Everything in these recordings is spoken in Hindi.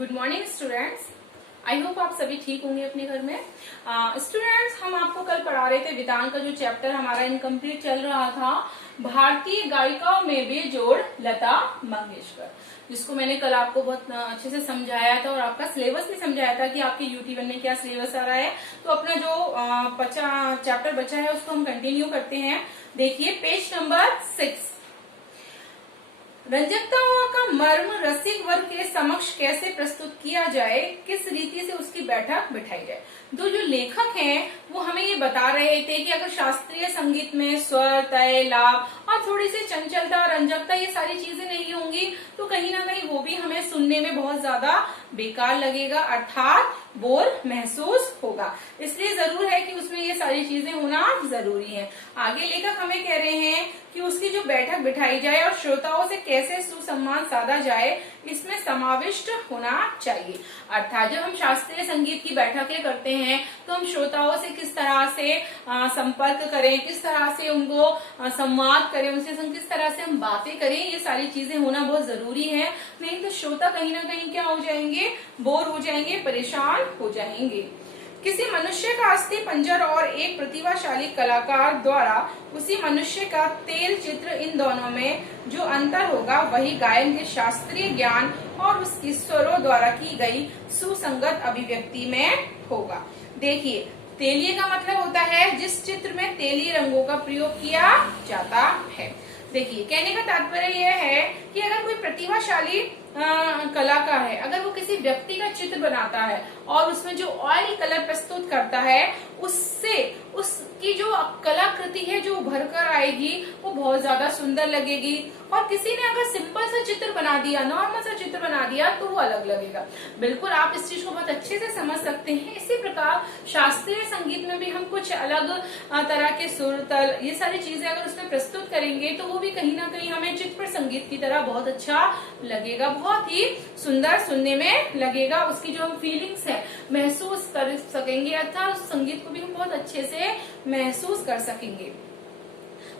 Good morning students. I hope आप सभी ठीक होंगे अपने घर में। स्टूडेंट्स, हम आपको कल पढ़ा रहे थे वेदांत का जो चैप्टर हमारा इनकम्प्लीट चल रहा था, भारतीय गायिकाओं में बेजोड़ लता मंगेशकर, जिसको मैंने कल आपको बहुत अच्छे से समझाया था और आपका सिलेबस भी समझाया था कि आपके यूटी1 में क्या सिलेबस आ रहा है। तो अपना जो चैप्टर बचा है उसको हम कंटिन्यू करते हैं। देखिए पेज नंबर 6। रंजकताओं का मर्म रसिक वर्ग के समक्ष कैसे प्रस्तुत किया जाए, किस रीति से उसकी बैठक बिठाई जाए। जो लेखक हैं वो हमें ये बता रहे थे कि अगर शास्त्रीय संगीत में स्वर, तय, लाभ और थोड़ी सी चंचलता, रंजकता ये सारी चीजें नहीं होंगी तो कहीं ना कहीं वो भी हमें सुनने में बहुत ज्यादा बेकार लगेगा, अर्थात बोर महसूस होगा। इसलिए जरूर है कि उसमें ये सारी चीजें होना जरूरी है। आगे लेखक हमें कह रहे हैं कि उसकी जो बैठक बिठाई जाए और श्रोताओं से कैसे सुसम्मान साधा जाए, इसमें समाविष्ट होना चाहिए। अर्थात जब हम शास्त्रीय संगीत की बैठकें करते हैं तो हम श्रोताओं से किस तरह से संपर्क करें, किस तरह से उनको संवाद करें, उनसे किस तरह से हम बातें करें, ये सारी चीजें होना बहुत जरूरी है। नहीं तो श्रोता कहीं ना कहीं क्या हो जाएंगे, बोर हो जाएंगे, परेशान हो जाएंगे। किसी मनुष्य का अस्थि पंजर और एक प्रतिभाशाली कलाकार द्वारा उसी मनुष्य का तेल चित्र, इन दोनों में जो अंतर होगा वही गायन के शास्त्रीय ज्ञान और उसकी स्वरों द्वारा की गई सुसंगत अभिव्यक्ति में होगा। देखिए, तेलीय का मतलब होता है जिस चित्र में तेलीय रंगों का प्रयोग किया जाता है। देखिए, कहने का तात्पर्य यह है कि अगर कोई प्रतिभाशाली कलाकार है, अगर वो किसी व्यक्ति का चित्र बनाता है और उसमें जो ऑयल कलर प्रस्तुत करता है, उससे उसकी जो कलाकृति है जो उभर कर आएगी वो बहुत ज्यादा सुंदर लगेगी। और किसी ने अगर सिंपल सा चित्र बना दिया, नॉर्मल सा चित्र बना दिया तो वो अलग लगेगा। बिल्कुल आप इस चीज को बहुत अच्छे से समझ सकते हैं। इसी प्रकार शास्त्रीय संगीत में भी हम कुछ अलग तरह के सुर, तल, ये सारी चीजें अगर उसमें प्रस्तुत करेंगे तो वो भी कहीं ना कहीं हमें चित्र संगीत की तरह बहुत अच्छा लगेगा, बहुत ही सुंदर सुनने में लगेगा। उसकी जो हम फीलिंग्स है महसूस कर सकेंगे, अर्थात उस संगीत को भी हम बहुत अच्छे से महसूस कर सकेंगे।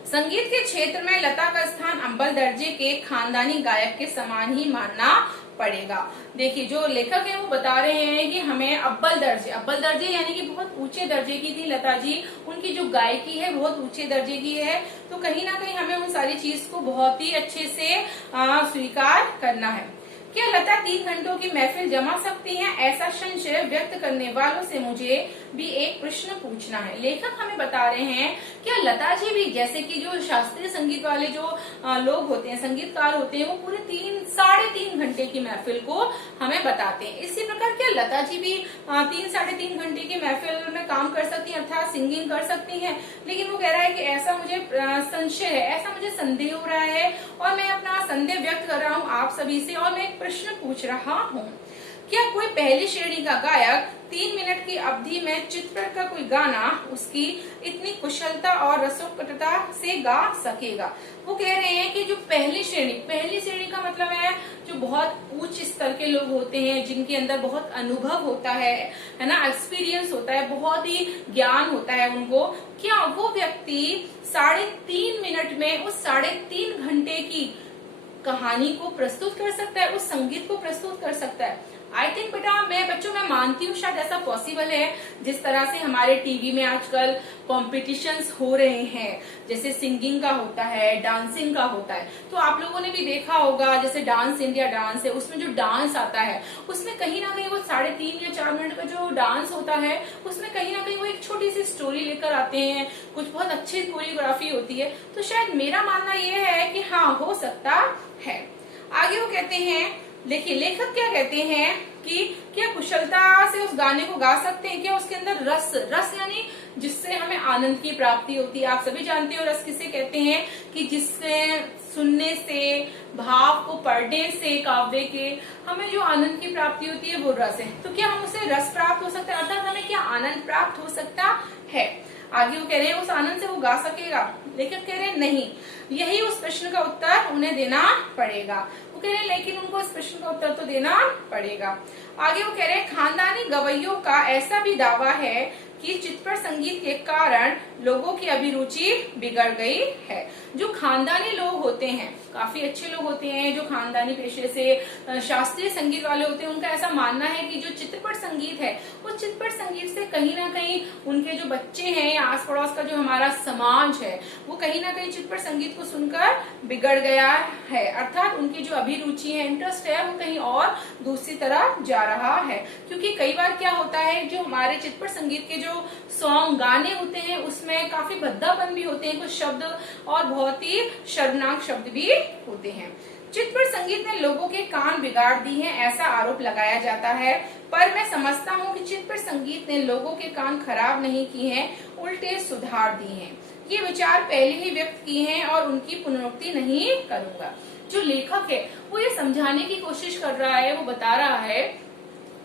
संगीत के क्षेत्र में लता का स्थान अव्वल दर्जे के खानदानी गायक के समान ही मानना पड़ेगा। देखिए, जो लेखक है वो बता रहे हैं कि हमें अव्वल दर्जे यानी कि बहुत ऊंचे दर्जे की थी लता जी, उनकी जो गायकी है बहुत ऊंचे दर्जे की है। तो कहीं ना कहीं हमें उन सारी चीज को बहुत ही अच्छे से स्वीकार करना है। क्या लता 3 घंटों की महफिल जमा सकती हैं? ऐसा संशय व्यक्त करने वालों से मुझे भी एक प्रश्न पूछना है। लेखक हमें बता रहे हैं क्या लता जी भी, जैसे कि जो शास्त्रीय संगीत वाले जो लोग होते हैं, संगीतकार होते हैं, वो पूरे 3-3.5 घंटे की महफिल को हमें बताते हैं। इसी प्रकार क्या लता जी भी 3-3.5 घंटे की महफिल में काम कर सकती है, अर्थात सिंगिंग कर सकती है? लेकिन वो कह रहा है कि ऐसा मुझे संशय है, ऐसा मुझे संदेह हो रहा है और मैं अपना संदेह व्यक्त कर रहा हूँ आप सभी से और मैं एक प्रश्न पूछ रहा हूँ। क्या कोई पहली श्रेणी का गायक 3 मिनट की अवधि में चित्र का कोई गाना उसकी इतनी कुशलता और रसोकटता से गा सकेगा? वो कह रहे हैं कि जो पहली श्रेणी का मतलब है जो बहुत उच्च स्तर के लोग होते हैं, जिनके अंदर बहुत अनुभव होता है ना, एक्सपीरियंस होता है, बहुत ही ज्ञान होता है उनको, क्या वो व्यक्ति 3.5 मिनट में उस 3.5 घंटे की कहानी को प्रस्तुत कर सकता है, उस संगीत को प्रस्तुत कर सकता है? आई थिंक बेटा, मैं मानती हूँ शायद ऐसा पॉसिबल है। जिस तरह से हमारे टीवी में आजकल कॉम्पिटिशन्स हो रहे हैं, जैसे सिंगिंग का होता है, डांसिंग का होता है, तो आप लोगों ने भी देखा होगा जैसे डांस इंडिया डांस है, उसमें जो डांस आता है उसमें कहीं ना कहीं वो 3.5 या 4 मिनट का जो डांस होता है उसमें कहीं ना कहीं वो एक छोटी सी स्टोरी लेकर आते हैं, कुछ बहुत अच्छी कोरियोग्राफी होती है। तो शायद मेरा मानना यह है कि हाँ, हो सकता है। आगे वो कहते हैं, देखिए लेखक क्या कहते हैं कि क्या कुशलता से उस गाने को गा सकते हैं? क्या उसके अंदर रस यानी जिससे हमें आनंद की प्राप्ति होती है? आप सभी जानते हो रस किसे कहते हैं कि जिससे सुनने से, भाव को पढ़ने से, काव्य के हमें जो आनंद की प्राप्ति होती है वो रस है। तो क्या हम उसे रस प्राप्त हो सकता है, अर्थात हमें क्या आनंद प्राप्त हो सकता है? आगे वो कह रहे हैं उस आनंद से वो गा सकेगा? लेखक कह रहे हैं नहीं, यही उस प्रश्न का उत्तर उन्हें देना पड़ेगा। वो कह रहे हैं लेकिन उनको इस प्रश्न का उत्तर तो देना पड़ेगा। आगे वो कह रहे हैं खानदानी गवैयों का ऐसा भी दावा है कि चित्पर संगीत के कारण लोगों की अभिरुचि बिगड़ गई है। जो खानदानी लोग होते हैं, काफी अच्छे लोग होते हैं जो खानदानी पेशे से शास्त्रीय संगीत वाले होते हैं, उनका ऐसा मानना है कि जो चित्रपट संगीत है वो चित्रपट संगीत से कहीं ना कहीं उनके जो बच्चे हैं, आस पड़ोस का जो हमारा समाज है, वो कहीं ना कहीं चित्रपट संगीत को सुनकर बिगड़ गया है। अर्थात उनकी जो अभिरुचि है, इंटरेस्ट है, वो कहीं और दूसरी तरफ जा रहा है। क्योंकि कई बार क्या होता है, जो हमारे चित्रपट संगीत के जो सॉन्ग गाने होते हैं उसमें काफी भद्दापन भी होते हैं, कुछ शब्द और बहुत ही शर्मनाक शब्द भी होते हैं। चित्रपट संगीत ने लोगों के कान बिगाड़ दिए हैं, ऐसा आरोप लगाया जाता है, पर मैं समझता हूँ कि चित्रपट संगीत ने लोगों के कान खराब नहीं किए हैं, उल्टे सुधार दिए हैं। ये विचार पहले ही व्यक्त किए हैं और उनकी पुनरुक्ति नहीं करूंगा। जो लेखक है वो ये समझाने की कोशिश कर रहा है, वो बता रहा है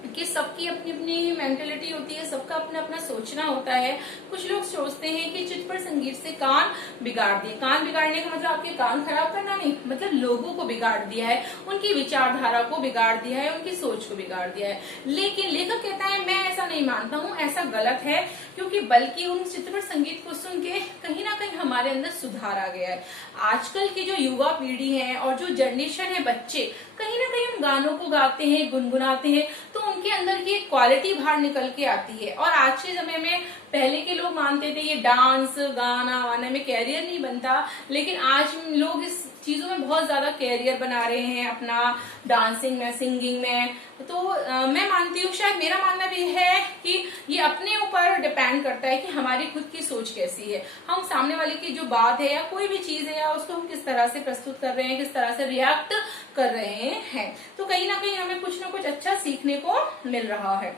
कि सबकी अपनी अपनी मेंटेलिटी होती है, सबका अपना अपना सोचना होता है। कुछ लोग सोचते हैं कि चित्रपट संगीत से कान बिगाड़ दिए। कान बिगाड़ने का मतलब आपके कान खराब करना नहीं, मतलब लोगों को बिगाड़ दिया है, उनकी विचारधारा को बिगाड़ दिया है, उनकी सोच को बिगाड़ दिया है। लेकिन लेखक कहता है मैं ऐसा नहीं मानता हूँ, ऐसा गलत है, क्योंकि बल्कि उन चित्रपट संगीत को सुन के कहीं ना कहीं हमारे अंदर सुधार आ गया है। आजकल की जो युवा पीढ़ी है और जो जनरेशन है, बच्चे कहीं ना कहीं उन गानों को गाते हैं, गुनगुनाते हैं, तो उनके अंदर की एक क्वालिटी बाहर निकल के आती है। और आज के समय में पहले के लोग मानते थे ये डांस गाना वाने में कैरियर नहीं बनता, लेकिन आज लोग इस चीजों में बहुत ज्यादा कैरियर बना रहे हैं अपना, डांसिंग में, सिंगिंग में। तो मैं मानती हूँ, शायद मेरा मानना भी है कि ये अपने ऊपर डिपेंड करता है कि हमारी खुद की सोच कैसी है, हम सामने वाले की जो बात है या कोई भी चीज है या उसको हम किस तरह से प्रस्तुत कर रहे हैं, किस तरह से रिएक्ट कर रहे हैं। तो कहीं ना कहीं हमें कुछ ना कुछ अच्छा सीखने को मिल रहा है।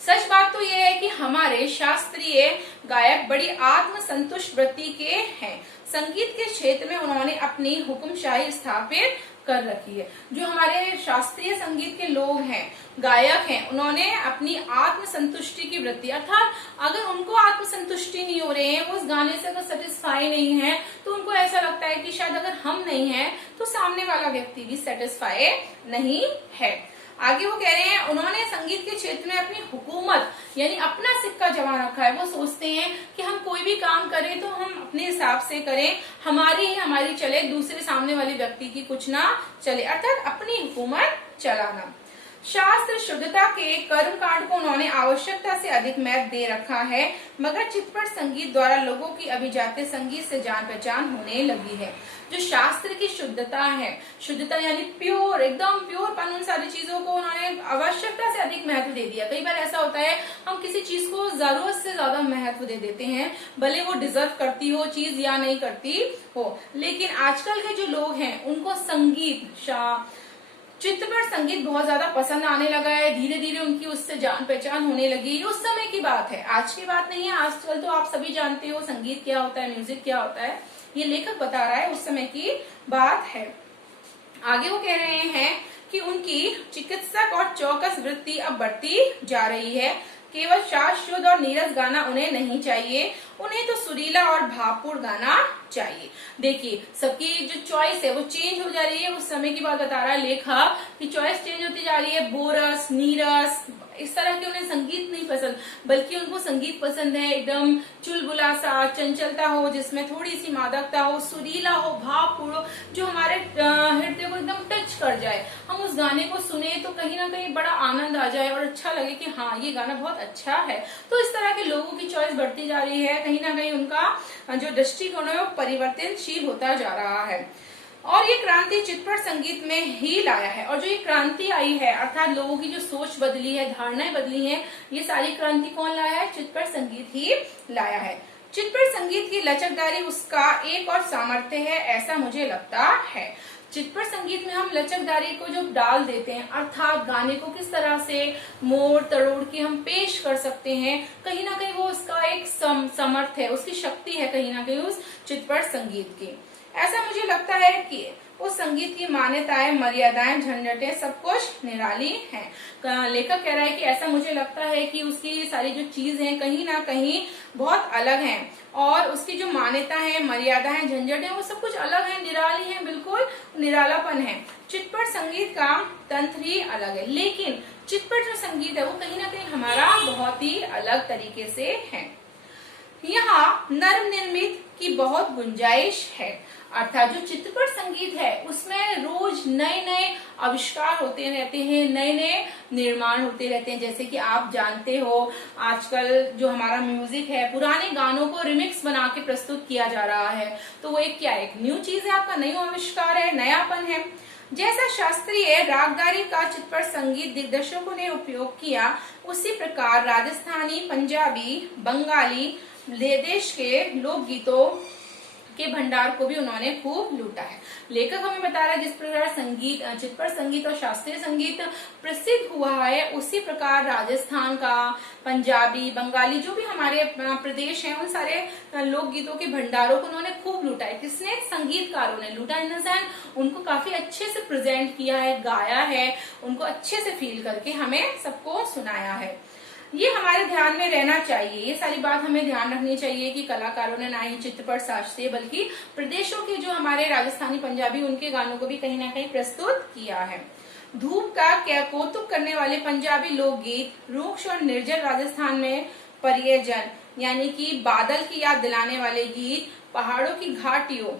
सच बात तो यह है कि हमारे शास्त्रीय गायक बड़ी आत्मसंतुष्ट वृत्ति के हैं। संगीत के क्षेत्र में उन्होंने अपनी हुक्मशाही स्थापित कर रखी है। जो हमारे शास्त्रीय संगीत के लोग हैं, गायक हैं, उन्होंने अपनी आत्मसंतुष्टि की वृत्ति, अर्थात अगर उनको आत्मसंतुष्टि नहीं हो रही है, वो उस गाने से अगर सेटिस्फाई नहीं है, तो उनको ऐसा लगता है कि शायद अगर हम नहीं हैं तो सामने वाला व्यक्ति भी सेटिस्फाई नहीं है। आगे वो कह रहे हैं, उन्होंने संगीत के क्षेत्र में अपनी हुकूमत यानी अपना सिक्का जमा रखा है। वो सोचते हैं कि हम कोई भी काम करें तो हम अपने हिसाब से करें, हमारी चले, दूसरे सामने वाले व्यक्ति की कुछ ना चले, अर्थात अपनी हुकूमत चलाना। शास्त्र शुद्धता के कर्म कांड को उन्होंने आवश्यकता से अधिक महत्व दे रखा है, मगर चित्रपट संगीत द्वारा लोगों की अभिजात्य संगीत से जान पहचान होने लगी है। जो शास्त्र की शुद्धता है, शुद्धता यानी प्योर, एकदम प्योर पन, उन सारी चीजों को उन्होंने आवश्यकता से अधिक महत्व दे दिया। कई बार ऐसा होता है हम किसी चीज को जरूरत से ज्यादा महत्व दे देते हैं, भले वो डिजर्व करती हो चीज या नहीं करती हो। लेकिन आजकल के जो लोग हैं उनको चित्रपट संगीत बहुत ज्यादा पसंद आने लगा है, धीरे धीरे उनकी उससे जान पहचान होने लगी। ये उस समय की बात है, आज की बात नहीं है। आजकल तो आप सभी जानते हो संगीत क्या होता है, म्यूजिक क्या होता है। ये लेखक बता रहा है उस समय की बात है। आगे वो कह रहे हैं कि उनकी चिकित्सक और चौकस वृत्ति अब बढ़ती जा रही है। केवल शास्त्रोक्त और नीरस गाना उन्हें नहीं चाहिए, उन्हें तो सुरीला और भावपूर्ण गाना चाहिए। देखिए, सबकी जो चॉइस है वो चेंज हो जा रही है। उस समय की बात बता रहा है लेखक कि चॉइस चेंज होती जा रही है। बोरस, नीरस, इस तरह के उन्हें संगीत नहीं पसंद, बल्कि उनको संगीत पसंद है एकदम चुलबुला सा, चंचलता हो, जिसमें थोड़ी सी मादकता हो, सुरीला हो, भावपूर्ण, जो हमारे हृदय को एकदम टच कर जाए। हम उस गाने को सुने तो कहीं ना कहीं बड़ा आनंद आ जाए और अच्छा लगे कि हाँ ये गाना बहुत अच्छा है। तो इस तरह के लोगों की चॉइस बढ़ती जा रही है, कहीं ना कहीं उनका जो दृष्टिकोण है वो परिवर्तनशील होता जा रहा है। और ये क्रांति चित्रपट संगीत में ही लाया है। और जो ये क्रांति आई है, अर्थात लोगों की जो सोच बदली है, धारणाएं बदली हैं, ये सारी क्रांति कौन लाया है? चित्रपट संगीत ही लाया है। चित्रपट संगीत की लचकदारी उसका एक और सामर्थ्य है, ऐसा मुझे लगता है। चित्रपट संगीत में हम लचकदारी को जो डाल देते हैं, अर्थात गाने को किस तरह से मोड़ तड़ोड़ के हम पेश कर सकते हैं, कहीं ना कहीं वो उसका एक समर्थ है, उसकी शक्ति है कहीं ना कहीं उस चित्रपट संगीत की। ऐसा मुझे लगता है कि उस संगीत की मान्यताएं, मर्यादाएं, झंझटें सब कुछ निराली हैं। लेखक कह रहा है कि ऐसा मुझे लगता है कि उसकी सारी जो चीज है कहीं ना कहीं बहुत अलग हैं, और उसकी जो मान्यता है, मर्यादा है, झंझट है, वो सब कुछ अलग है, निराली है, बिल्कुल निरालापन है। चित्रपट संगीत का तंत्र ही अलग है, लेकिन चित्रपट जो संगीत है वो कहीं ना कहीं हमारा बहुत ही अलग तरीके से है। यहाँ नर्म निर्मित की बहुत गुंजाइश है, अर्थात जो चित्रपट संगीत है उसमें रोज नए नए आविष्कार होते रहते हैं, नए नए निर्माण होते रहते हैं। जैसे कि आप जानते हो आजकल जो हमारा म्यूजिक है, पुराने गानों को रिमिक्स बना के प्रस्तुत किया जा रहा है, तो वो एक क्या, एक न्यू चीज है, आपका नया आविष्कार है, नयापन है। जैसा शास्त्रीय रागदारी का चित्रपट संगीत दिग्दर्शकों ने उपयोग किया, उसी प्रकार राजस्थानी, पंजाबी, बंगाली देश के लोकगीतों के भंडार को भी उन्होंने खूब लूटा है। लेखक हमें बता रहा है जिस प्रकार संगीत, चित्रपट संगीत और शास्त्रीय संगीत प्रसिद्ध हुआ है, उसी प्रकार राजस्थान का, पंजाबी, बंगाली जो भी हमारे प्रदेश हैं, उन सारे लोकगीतों के भंडारों को उन्होंने खूब लूटा है। किसने? संगीतकारों ने लूटा, इन द सेंस उनको काफी अच्छे से प्रेजेंट किया है, गाया है, उनको अच्छे से फील करके हमें सबको सुनाया है। ये हमारे ध्यान में रहना चाहिए, ये सारी बात हमें ध्यान रखनी चाहिए कि कलाकारों ने ना ही चित्रपट शास्त्रीय बल्कि प्रदेशों के जो हमारे राजस्थानी, पंजाबी, उनके गानों को भी कहीं ना कहीं प्रस्तुत किया है। धूप का क्या कौतुक करने वाले पंजाबी लोकगीत, रूक्ष और निर्जल राजस्थान में पर्यजन यानी कि बादल की याद दिलाने वाले गीत, पहाड़ों की घाटियों,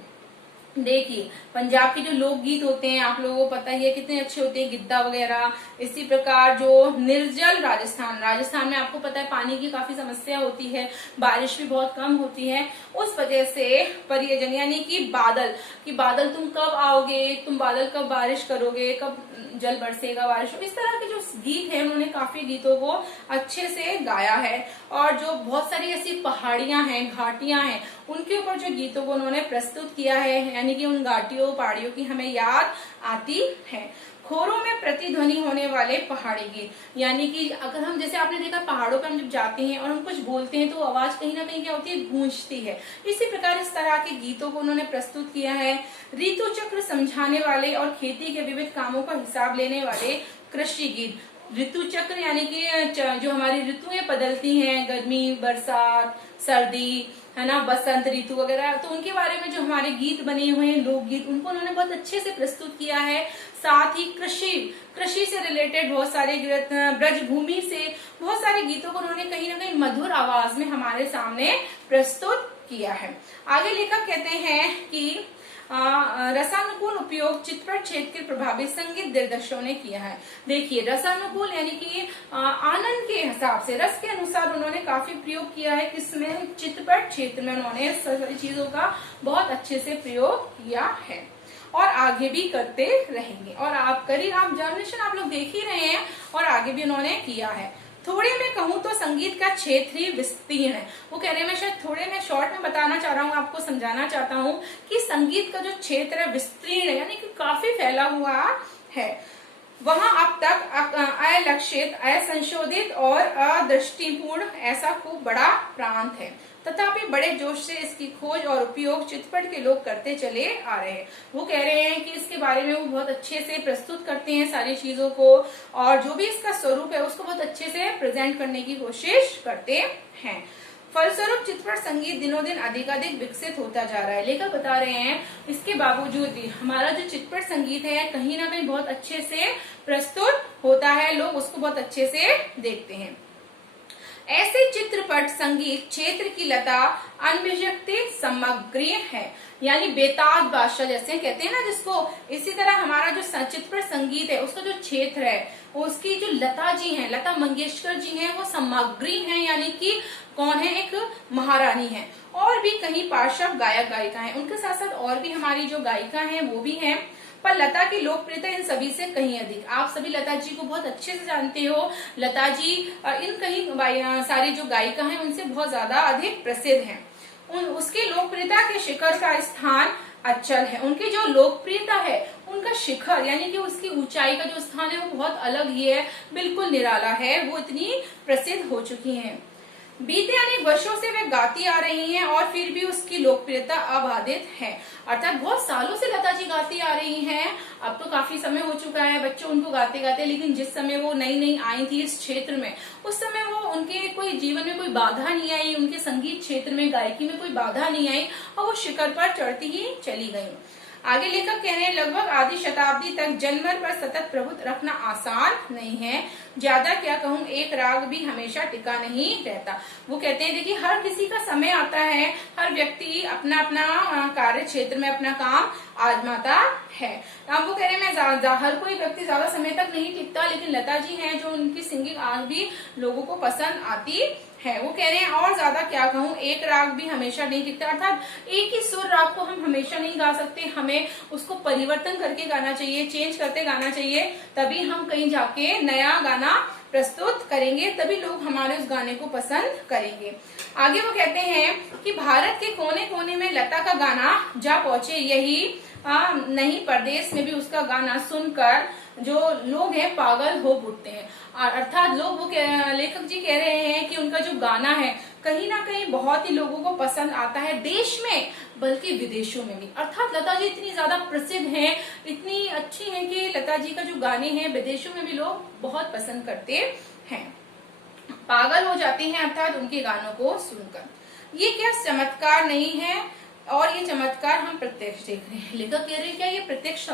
देखिए पंजाब के जो लोकगीत होते हैं आप लोगों को पता ही है कितने अच्छे होते हैं, गिद्दा वगैरह। इसी प्रकार जो निर्जल राजस्थान में आपको पता है पानी की काफी समस्या होती है, बारिश भी बहुत कम होती है, उस वजह से पर्यटन यानी कि बादल तुम कब आओगे, तुम बादल कब बारिश करोगे, कब जल बरसेगा, बारिश। इस तरह के जो गीत है उन्होंने काफी गीतों को अच्छे से गाया है। और जो बहुत सारी ऐसी पहाड़ियां हैं, घाटियां हैं, उनके ऊपर जो गीतों को उन्होंने प्रस्तुत किया है, यानी कि उन घाटियों, पहाड़ियों की हमें याद आती है। खोरों में प्रतिध्वनि होने वाले पहाड़ी गीत, यानी कि अगर हम, जैसे आपने देखा पहाड़ों पर हम जब जाते हैं और हम कुछ बोलते हैं तो आवाज कहीं ना कहीं क्या होती है, गूंजती है। इसी प्रकार इस तरह के गीतों को उन्होंने प्रस्तुत किया है। ऋतु चक्र समझाने वाले और खेती के विविध कामों का हिसाब लेने वाले कृषि गीत। ऋतु चक्र यानी कि जो हमारी ऋतुएं बदलती हैं, गर्मी, बरसात, सर्दी, है ना, बसंत ऋतु वगैरह, तो उनके बारे में जो हमारे गीत बने हुए हैं, लोकगीत, उनको उन्होंने बहुत अच्छे से प्रस्तुत किया है। साथ ही कृषि से रिलेटेड बहुत सारे, ब्रजभूमि से बहुत सारे गीतों को उन्होंने कहीं ना कहीं मधुर आवाज में हमारे सामने प्रस्तुत किया है। आगे लेखक कहते हैं कि रसानुकूल उपयोग चित्रपट क्षेत्र के प्रभावी संगीत दिग्दर्शकों ने किया है। देखिए रसानुकूल यानी कि आनंद के हिसाब से, रस के अनुसार उन्होंने काफी प्रयोग किया है। किसमें? चित्रपट क्षेत्र में उन्होंने सारी चीजों का बहुत अच्छे से प्रयोग किया है और आगे भी करते रहेंगे। और आप जनरेशन आप लोग देख ही रहे हैं और आगे भी उन्होंने किया है। थोड़े में कहूं तो संगीत का क्षेत्र ही विस्तीर्ण है। वो कह रहे हैं, मैं शायद थोड़े में शॉर्ट में बताना चाह रहा हूँ, आपको समझाना चाहता हूँ कि संगीत का जो क्षेत्र है विस्तीर्ण है, यानी कि काफी फैला हुआ है। वहां अब तक अलक्षित, असंशोधित और अदृष्टिपूर्ण ऐसा खूब बड़ा प्रांत है, तथापि बड़े जोश से इसकी खोज और उपयोग चित्रपट के लोग करते चले आ रहे हैं। वो कह रहे हैं कि इसके बारे में वो बहुत अच्छे से प्रस्तुत करते हैं सारी चीजों को, और जो भी इसका स्वरूप है उसको बहुत अच्छे से प्रेजेंट करने की कोशिश करते हैं। फलस्वरूप चित्रपट संगीत दिनों दिन अधिकाधिक विकसित होता जा रहा है। लेखक बता रहे हैं इसके बावजूद भी हमारा जो चित्रपट संगीत है कहीं ना कहीं बहुत अच्छे से प्रस्तुत होता है, लोग उसको बहुत अच्छे से देखते हैं। ऐसे चित्रपट संगीत क्षेत्र की लता अनभिव्यक्ति सामग्री है, यानी बेताज बादशाह जैसे कहते हैं ना जिसको, इसी तरह हमारा जो चित्रपट संगीत है उसका जो क्षेत्र है, उसकी जो लता जी हैं, लता मंगेशकर जी हैं, वो सामग्री हैं, यानी कि कौन है, एक महारानी है। और भी कहीं पार्श्व गायक गायिका हैं, उनके साथ साथ और भी हमारी जो गायिका हैं वो भी हैं, पर लता की लोकप्रियता इन सभी से कहीं अधिक। आप सभी लता जी को बहुत अच्छे से जानते हो। लता जी इन कहीं सारी जो गायिका हैं उनसे बहुत ज्यादा अधिक प्रसिद्ध हैं। उसकी लोकप्रियता के शिखर का स्थान अचल है। उनकी जो लोकप्रियता है उनका शिखर यानी कि उसकी ऊंचाई का जो स्थान है वो बहुत अलग ही है, बिल्कुल निराला है, वो इतनी प्रसिद्ध हो चुकी हैं। बीते अनेक वर्षों से वे गाती आ रही हैं और फिर भी उसकी लोकप्रियता अबाधित है। अर्थात बहुत सालों से लता जी गाती आ रही हैं, अब तो काफी समय हो चुका है बच्चों उनको गाते गाते, लेकिन जिस समय वो नई नई आई थी इस क्षेत्र में, उस समय वो उनके कोई जीवन में कोई बाधा नहीं आई, उनके संगीत क्षेत्र में, गायकी में कोई बाधा नहीं आई और वो शिखर पर चढ़ती ही चली गई। आगे लेखक कह रहे हैं लगभग आधी शताब्दी तक जनमर पर सतत प्रभुत्व रखना आसान नहीं है। ज्यादा क्या कहूँ, एक राग भी हमेशा टिका नहीं रहता। वो कहते हैं देखिए हर किसी का समय आता है, हर व्यक्ति अपना अपना कार्य क्षेत्र में अपना काम आजमाता है। अब वो कह रहे हैं हर कोई व्यक्ति ज्यादा समय तक नहीं टिकता, लेकिन लता जी हैं जो उनकी सिंगिंग आज भी लोगों को पसंद आती है। वो कह रहे हैं और ज्यादा क्या कहूँ, एक राग भी हमेशा नहीं टिकता, अर्थात एक ही सुर राग को हम हमेशा नहीं गा सकते, हमें उसको परिवर्तन करके गाना चाहिए, चेंज करते गाना चाहिए, तभी हम कहीं जाके नया गाना प्रस्तुत करेंगे, तभी लोग हमारे उस गाने को पसंद करेंगे। आगे वो कहते हैं कि भारत के कोने कोने में लता का गाना जा पहुंचे, यही नहीं परदेश में भी उसका गाना सुनकर जो लोग हैं पागल हो उठते हैं। अर्थात लोग वो लेखक जी कह रहे हैं कि उनका जो गाना है कहीं ना कहीं बहुत ही लोगों को पसंद आता है, देश में बल्कि विदेशों में भी। अर्थात लता जी इतनी ज्यादा प्रसिद्ध हैं, इतनी अच्छी हैं कि लता जी का जो गाने हैं विदेशों में भी लोग बहुत पसंद करते हैं, पागल हो जाते हैं अर्थात उनके गानों को सुनकर। ये क्या चमत्कार नहीं है, और ये चमत्कार हम प्रत्यक्ष देख रहे हैं। लेखक कह रहे हैं क्या ये प्रत्यक्ष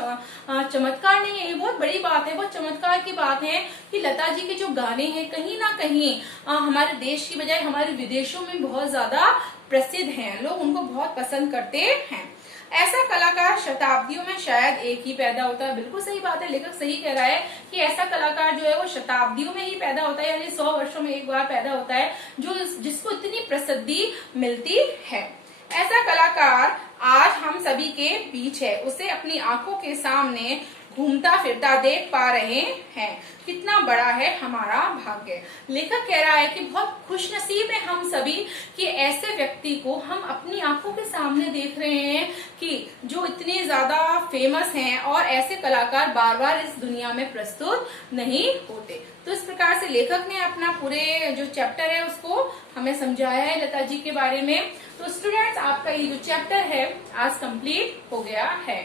चमत्कार नहीं है, ये बहुत बड़ी बात है, बहुत चमत्कार की बात है कि लता जी के जो गाने हैं कहीं ना कहीं हमारे देश की बजाय हमारे विदेशों में बहुत ज्यादा प्रसिद्ध हैं, लोग उनको बहुत पसंद करते हैं। ऐसा कलाकार शताब्दियों में शायद एक ही पैदा होता है। बिल्कुल सही बात है, लेखक सही कह रहा है कि ऐसा कलाकार जो है वो शताब्दियों में ही पैदा होता है, यानी 100 वर्षों में एक बार पैदा होता है, जो जिसको इतनी प्रसिद्धि मिलती है। ऐसा कलाकार आज हम सभी के बीच है, उसे अपनी आंखों के सामने घूमता फिरता देख पा रहे हैं, कितना बड़ा है हमारा भाग्य। लेखक कह रहा है कि बहुत खुशनसीब है हम सभी कि ऐसे व्यक्ति को हम अपनी आंखों के सामने देख रहे हैं कि जो इतने ज्यादा फेमस हैं, और ऐसे कलाकार बार बार इस दुनिया में प्रस्तुत नहीं होते। तो इस प्रकार से लेखक ने अपना पूरे जो चैप्टर है उसको हमें समझाया है लता जी के बारे में। तो स्टूडेंट्स आपका ये जो चैप्टर है आज कंप्लीट हो गया है।